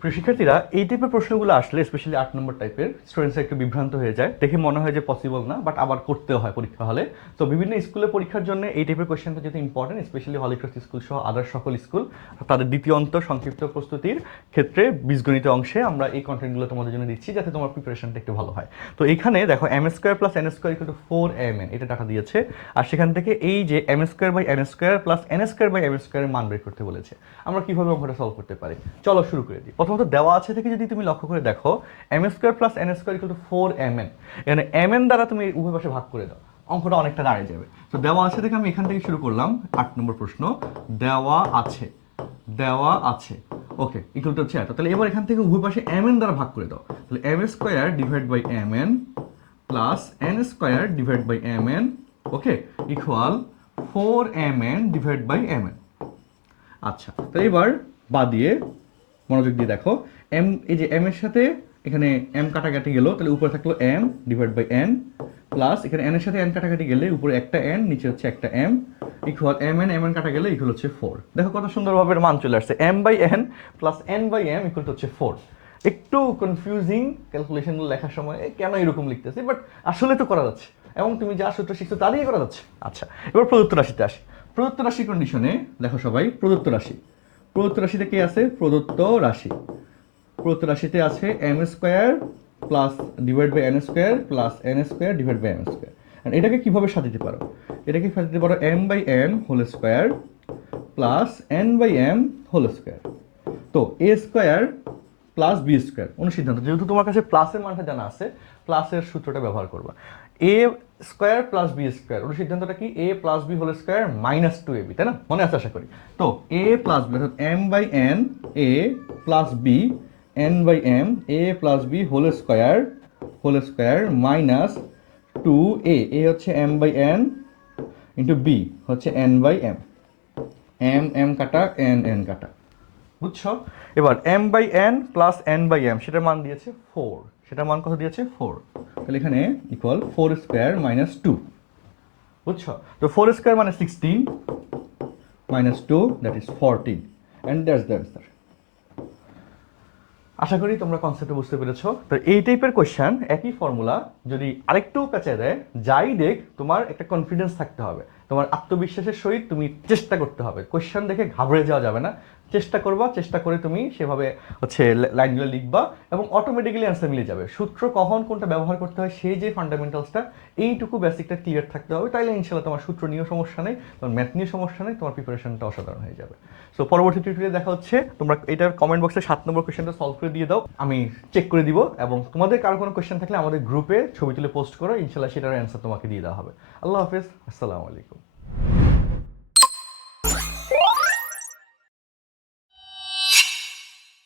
প্রিয় শিক্ষার্থীরা, এই টাইপের প্রশ্নগুলো আসলে স্পেশালি 8 নম্বর টাইপের স্টুডেন্টসরা একটু বিভ্রান্ত হয়ে যায়, দেখে মনে হয় যে পসিবল না, বাট আবার করতেও হয় পরীক্ষা হলে। তো বিভিন্ন স্কুলে পরীক্ষার জন্য এই টাইপের কোয়েশ্চেনটা যেহেতু ইম্পর্টেন্ট, স্পেশালি হলিক্রস স্কুল সহ আদার্স সকল স্কুল, তাদের দ্বিতীয় অন্ত সংক্ষিপ্ত প্রস্তুতির ক্ষেত্রে বীজগণিত অংশে আমরা এই কন্টেন্টগুলো তোমাদের জন্য দিচ্ছি যাতে তোমার প্রিপারেশনটা একটু ভালো হয়। তো এখানে দেখো M square plus N square equal to 4mn এটা টাকা দিয়েছে, আর সেখান থেকে এই যে M square by N square plus N square by M স্কোয়ারের মান বের করতে বলেছে। আমরা কিভাবে অঙ্কটা সলভ করতে পারি, চলো শুরু করে দিই। প্রথমত দেওয়া আছে থেকে যদি তুমি লক্ষ্য করে দেখো, M square plus N square equal to 4mn, এখানে mn দ্বারা তুমি উভয় পাশে ভাগ করে দাও, অঙ্কটা অনেকটা দাঁড়িয়ে যাবে। তো দেওয়া আছে থেকে আমি এখান থেকে শুরু করলাম। 8 নম্বর প্রশ্ন, দেওয়া আছে, দেওয়া আছে, ওকে, ইকুয়াল টু হচ্ছে এত। তাহলে এবার এখান থেকে উভয় পাশে mn দ্বারা ভাগ করে দাও, তাহলে M square divide by mn plus N square divide by mn, okay, equal 4mn divide by mn। আচ্ছা, তাহলে এবার বাদ দিয়ে মনোযোগ দিয়ে দেখো, এম এই যে এম এর সাথে এখানে এম কাটাকাটি গেল, তাহলে উপরে থাকলো M divide by N, plus এখানে এন এর সাথে এন কাটাকাটি গেলে উপরে একটা এন নিচে হচ্ছে একটা এম, ইকুয়াল এম এন কাটা গেলে ইকুয়াল হচ্ছে 4। দেখো কত সুন্দরভাবে মান চলে আসছে, M by N plus N by M equal হচ্ছে 4। একটু কনফিউজিং ক্যালকুলেশনগুলো লেখার সময় কেন এরকম লিখতেছি, বাট আসলে তো করা যাচ্ছে এবং তুমি যা সূত্র শিখছো তা দিয়ে করা যাচ্ছে। আচ্ছা, এবার প্রদত্ত রাশিতে আসি। প্রদত্ত রাশি কন্ডিশনে দেখো সবাই, প্রদত্ত রাশি, প্রদত্ত রাশিতে কি আছে? প্রদত্ত রাশি, প্রদত্ত রাশিতে আছে M square plus divide by N square plus N square divide by M square. এটাকে কিভাবে সাজাতে পারো? এটাকে সাজাতে পারো M by N whole square plus N by M whole square. তো A square plus B square অনুসিদ্ধান্ত, যেহেতু তোমার কাছে প্লাসের মানটা জানা আছে, প্লাসের সূত্রটা ব্যবহার করবা। A square plus B square অনুসিদ্ধান্তটা কি? A plus B whole square minus 2ab, তাই না? মনে আছে আশা করি। তো এ প্লাস বি অর্থাৎ M by N A plus B N by M A plus B whole square minus 2a, A হচ্ছে M by N into B হচ্ছে N by M, M M কাটা এন এন কাটা, বুঝছো? এবার M by N plus N by M সেটার মান দিয়েছে 4, সেটার মান কত দিয়েছে? 4। তাহলে এখানে ইকুয়াল 4 স্কোয়ার মাইনাস 2, বুঝছো? তো 4 স্কোয়ার মানে 16 minus 2 that is 14, and that's the answer. আশা করি তোমরা কনসেপ্টে বুঝতে পেরেছো। তো এই টাইপের কোয়েশ্চেন একই ফর্মুলা যদি আরেকটু পেঁচায় দেয়, যাই দেখ তোমার একটা কনফিডেন্স থাকতে হবে, তোমার আত্মবিশ্বাসের সহিত তুমি চেষ্টা করতে হবে, কোয়েশ্চেন দেখে ঘাবড়ে যাওয়া যাবে না। চেষ্টা করবা, চেষ্টা করে তুমি সেভাবে হচ্ছে লাইনগুলো লিখবা এবং অটোমেটিক্যালি অ্যান্সার মিলে যাবে। সূত্র কখন কোনটা ব্যবহার করতে হয় সেই যে ফান্ডামেন্টালসটা, এইটুকু বেসিকটা ক্লিয়ার থাকতে হবে, তাইলে ইনশাল্লাহ তোমার সূত্র নিয়েও সমস্যা নেই, তোমার ম্যাথ নিয়ে সমস্যা নেই, তোমার প্রিপারেশনটা অসাধারণ হয়ে যাবে। সো পরবর্তী টিউটোরিয়ালে দেখা হচ্ছে। তোমরা এটার কমেন্ট বক্সে 7 নম্বর কোয়েশ্চেনটা সলভ করে দিয়ে দাও, আমি চেক করে দিব, এবং তোমাদের কারো কোনো কোয়েশ্চেন থাকলে আমাদের গ্রুপে ছবি তুলে পোস্ট করো, ইনশাল্লাহ সেটার অ্যান্সার তোমাকে দিয়ে দেওয়া হবে। আল্লাহ হাফেজ, আসসালামু আলাইকুম।